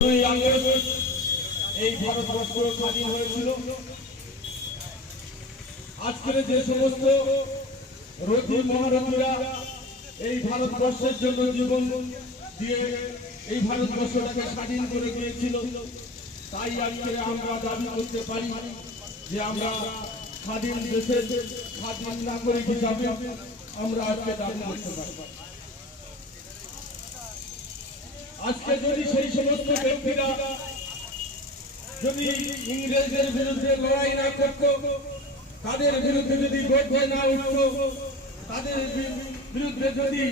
এই ভারতবর্ষ স্বাধীন হয়েছিল। আজকের যে সমস্ত রথী মহারথীরা এই ভারতবর্ষের জন্য জীবন দিয়ে এই ভারতবর্ষটাকে স্বাধীন করে দিয়েছিল, তাই আজকে আমরা দাবি করতে পারি যে আমরা স্বাধীন দেশের স্বাধীন নাগরিক হিসাবে আমরা আজকে দাবি করতে পারি। আজকে যদি সেই সমস্ত ব্যক্তিরা যদি ইংরেজদের বিরুদ্ধে লড়াই না করত, তাদের বিরুদ্ধে যদি গর্জে না উঠত, তাদের বিরুদ্ধে যদি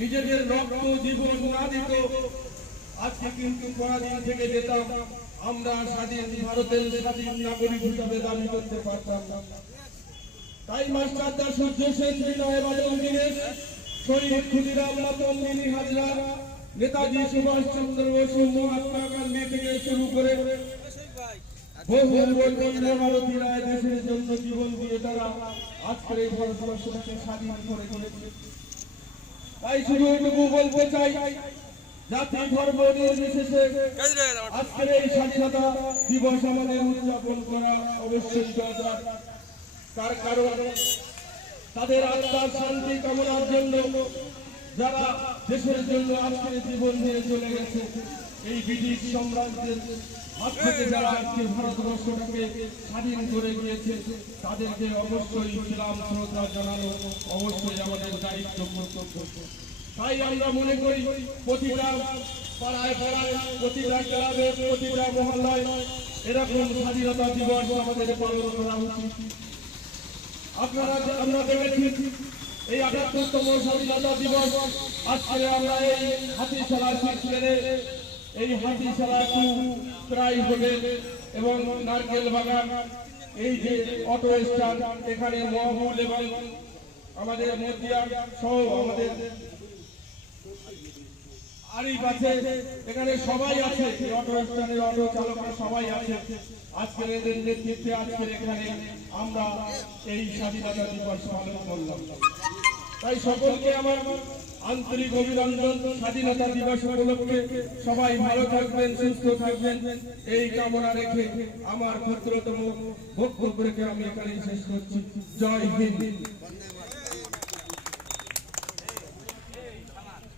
নিজেদের রক্ত জীবন না দিত, আজকে কিন্তু পরাধীন থেকে যেতাম, আমরা স্বাধীন ভারতের স্বাধীন নাগরিক হিসাবে দাবি করতে পারতাম না। তাই মাস্টারদা সূর্য সেন, বিনয় বাদল দীনেশ, শহীদ ক্ষুদিরাম মাতঙ্গিনী হাজরা, নেতাজি সুভাষ চন্দ্র বসু, মহাত্মা গান্ধী থেকে শুরু করে বহু ভারতীয়রা দেশের জন্য জীবন দিয়ে তারা আজকের এই ভারতবর্ষকে স্বাধীন করে তুলেছে। তাই শুধু এটুকু বলতে চাই, জাতি ধর্ম নির্বিশেষে আজকের এই স্বাধীনতা দিবস আমাদের উদযাপন করা অবশ্যই দরকার। তার কারণ তাদের আত্মার শান্তি কামনার জন্য যারা দেশের জন্য আজকের জীবন দিয়ে চলে গেছে, এই ব্রিটিশ সাম্রাজ্যের হাত থেকে যারা আজকে ভারতবর্ষটাকে স্বাধীন করে দিয়েছে, তাদেরকে অবশ্যই সালাম শ্রদ্ধা জানানো অবশ্যই আমাদের দায়িত্ব কর্তব্য। তাই আমরা মনে করি প্রতিটা পাড়ায় পাড়ায়, প্রতিটা ক্লাবে, প্রতিটা মহল্লায় এরকম স্বাধীনতা দিবস আমাদের পালন করা উচিত। আমরা দেখেছি এই ৭৮তম স্বাধীনতা দিবস আজকে আমরা এই হাতিশালা শিবপুরে এই হাতিশালা প্রায় হোটেল এবং নারকেল বাগান, এই যে অটো স্ট্যান্ড, এখানে মহবুল এবং আমাদের মতিয়া সহ আমাদের আরিফ আছে, এখানে সবাই আছে, অটো স্ট্যান্ডের অটো চালকরা সবাই আছে। আজকের এদের নেতৃত্বে আজকের এখানে আমরা এই স্বাধীনতা দিবস পালন করলাম। তাই সকলকে আমার আন্তরিক অভিনন্দন। স্বাধীনতা দিবস উপলক্ষে সবাই ভালো থাকবেন, সুস্থ থাকবেন, এই কামনা রেখে আমার ক্ষুদ্রতম বক্তব্য রেখে আমি এখানে শেষ করছি। জয় হিন্দ।